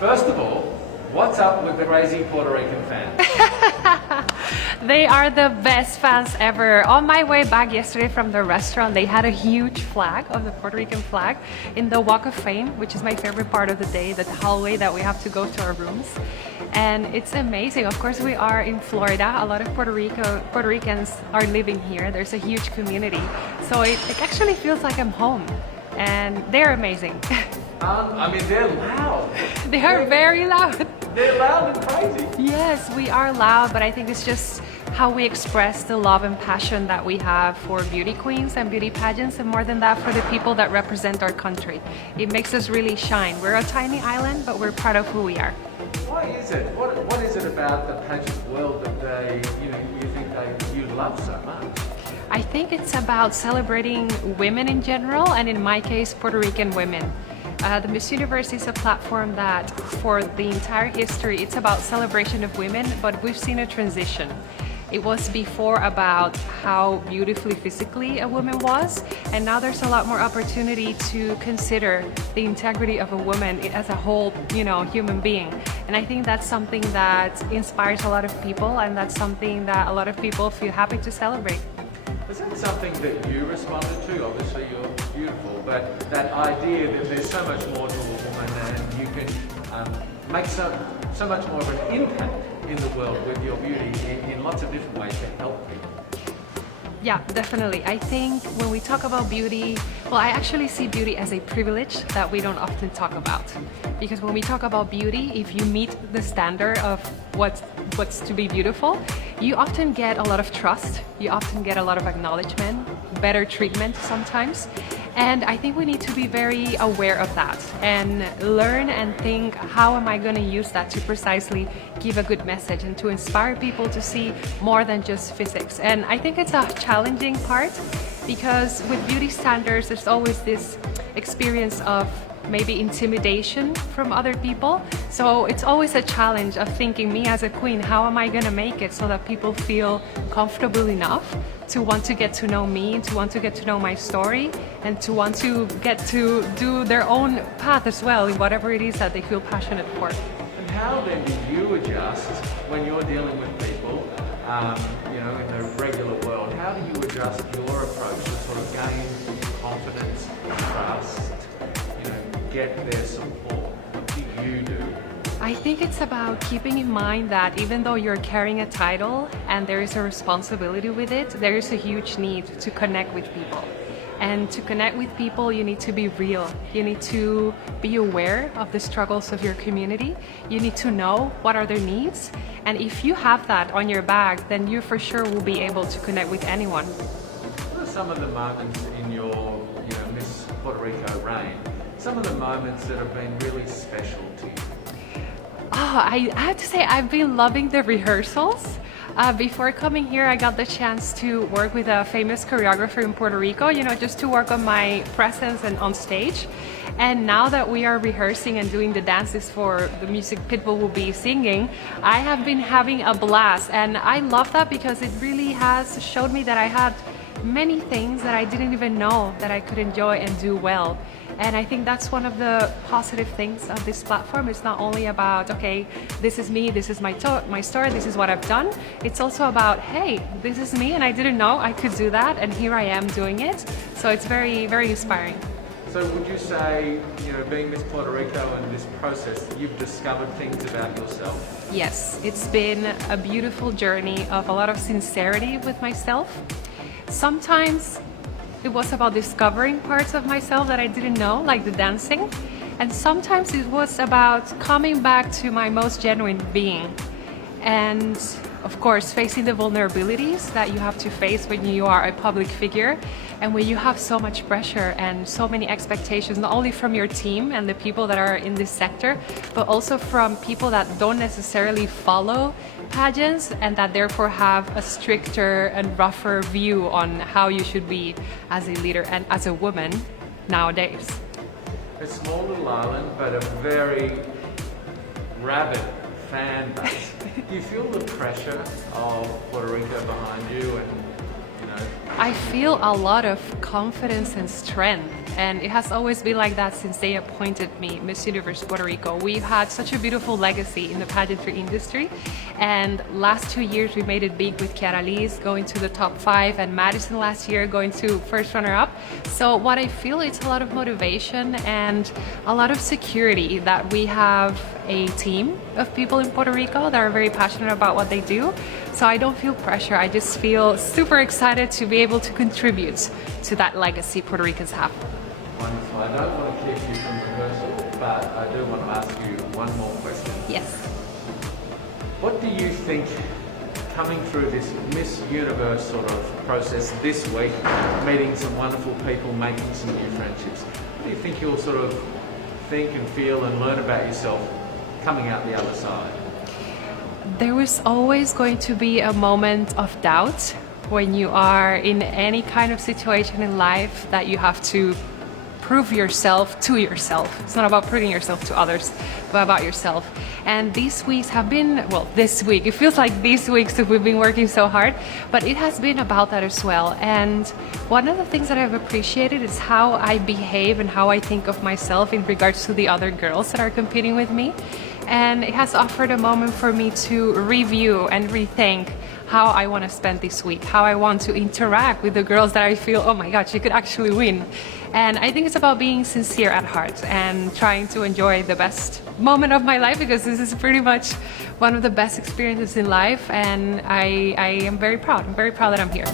First of all, what's up with the crazy Puerto Rican fans? They are the best fans ever. On my way back yesterday from the restaurant, they had a huge flag of the Puerto Rican flag in the Walk of Fame, which is my favorite part of the day, the hallway that we have to go to our rooms. And it's amazing. Of course, we are in Florida. A lot of Puerto Ricans are living here. There's a huge community. So it actually feels like I'm home. And they're amazing. I mean, they're loud. They are very loud. They're loud and crazy. Yes, we are loud, but I think it's just how we express the love and passion that we have for beauty queens and beauty pageants, and more than that, for the people that represent our country. It makes us really shine. We're a tiny island, but we're proud of who we are. Why is it? What is it about the pageant world that you love so much? I think it's about celebrating women in general, and in my case, Puerto Rican women. The Miss Universe is a platform that for the entire history, it's about celebration of women, but we've seen a transition. It was before about how beautifully physically a woman was, and now there's a lot more opportunity to consider the integrity of a woman as a whole, human being. And I think that's something that inspires a lot of people, and that's something that a lot of people feel happy to celebrate. Was that something that you responded to? Obviously you're beautiful, but that idea that there's so much more to a woman and you can make so much more of an impact in the world with your beauty in lots of different ways to help people. Yeah, definitely. I think when we talk about beauty, I actually see beauty as a privilege that we don't often talk about. Because when we talk about beauty, if you meet the standard of what's to be beautiful, you often get a lot of trust, you often get a lot of acknowledgement, better treatment sometimes. And I think we need to be very aware of that and learn and think, how am I going to use that to precisely give a good message and to inspire people to see more than just physics. And I think it's a challenging part because with beauty standards, there's always this experience of maybe intimidation from other people. So it's always a challenge of thinking, me as a queen, how am I going to make it so that people feel comfortable enough to want to get to know me, to want to get to know my story, and to want to get to do their own path as well in whatever it is that they feel passionate for. And how then do you adjust when you're dealing with people, in the regular world? How do you adjust your approach to sort of gain confidence, trust, get their support? What do you do? I think it's about keeping in mind that even though you're carrying a title and there is a responsibility with it, there is a huge need to connect with people. And to connect with people, you need to be real. You need to be aware of the struggles of your community. You need to know what are their needs. And if you have that on your bag, then you for sure will be able to connect with anyone. What are some of the moments in your Miss Puerto Rico reign? Some of the moments that have been really special to you? I have to say I've been loving the rehearsals. Before coming here, I got the chance to work with a famous choreographer in Puerto Rico, just to work on my presence and on stage. And now that we are rehearsing and doing the dances for the music Pitbull will be singing, I have been having a blast. And I love that because it really has showed me that I had many things that I didn't even know that I could enjoy and do well. And I think that's one of the positive things of this platform. It's not only about, okay, this is me, this is my story, this is what I've done. It's also about, hey, this is me and I didn't know I could do that, and here I am doing it. So it's very, very inspiring. So would you say, being Miss Puerto Rico and this process, you've discovered things about yourself? Yes, it's been a beautiful journey of a lot of sincerity with myself. Sometimes it was about discovering parts of myself that I didn't know, like the dancing. And sometimes it was about coming back to my most genuine being. And of course, facing the vulnerabilities that you have to face when you are a public figure and when you have so much pressure and so many expectations, not only from your team and the people that are in this sector, but also from people that don't necessarily follow pageants and that therefore have a stricter and rougher view on how you should be as a leader and as a woman nowadays. A small little island, but a very rabid fan base. Do you feel the pressure of Puerto Rico behind you and, I feel a lot of confidence and strength, and it has always been like that since they appointed me Miss Universe Puerto Rico. We've had such a beautiful legacy in the pageantry industry, and last 2 years we made it big with Kiara Lee's going to the top 5 and Madison last year going to first runner-up. So what I feel, it's a lot of motivation and a lot of security that we have a team of people in Puerto Rico that are very passionate about what they do. So I don't feel pressure, I just feel super excited to be able to contribute to that legacy Puerto Ricans have. Wonderful. I don't want to keep you from rehearsal, but I do want to ask you one more question. Yes. What do you think, coming through this Miss Universe sort of process this week, meeting some wonderful people, making some new friendships, what do you think you'll sort of think and feel and learn about yourself coming out the other side? There was always going to be a moment of doubt when you are in any kind of situation in life that you have to prove yourself to yourself. It's not about proving yourself to others, but about yourself. And these weeks have been, well, this week, it feels like these weeks that we've been working so hard, but it has been about that as well. And one of the things that I've appreciated is how I behave and how I think of myself in regards to the other girls that are competing with me. And it has offered a moment for me to review and rethink how I want to spend this week, how I want to interact with the girls that I feel, oh my God, she could actually win. And I think it's about being sincere at heart and trying to enjoy the best moment of my life, because this is pretty much one of the best experiences in life, and I am very proud. I'm very proud that I'm here.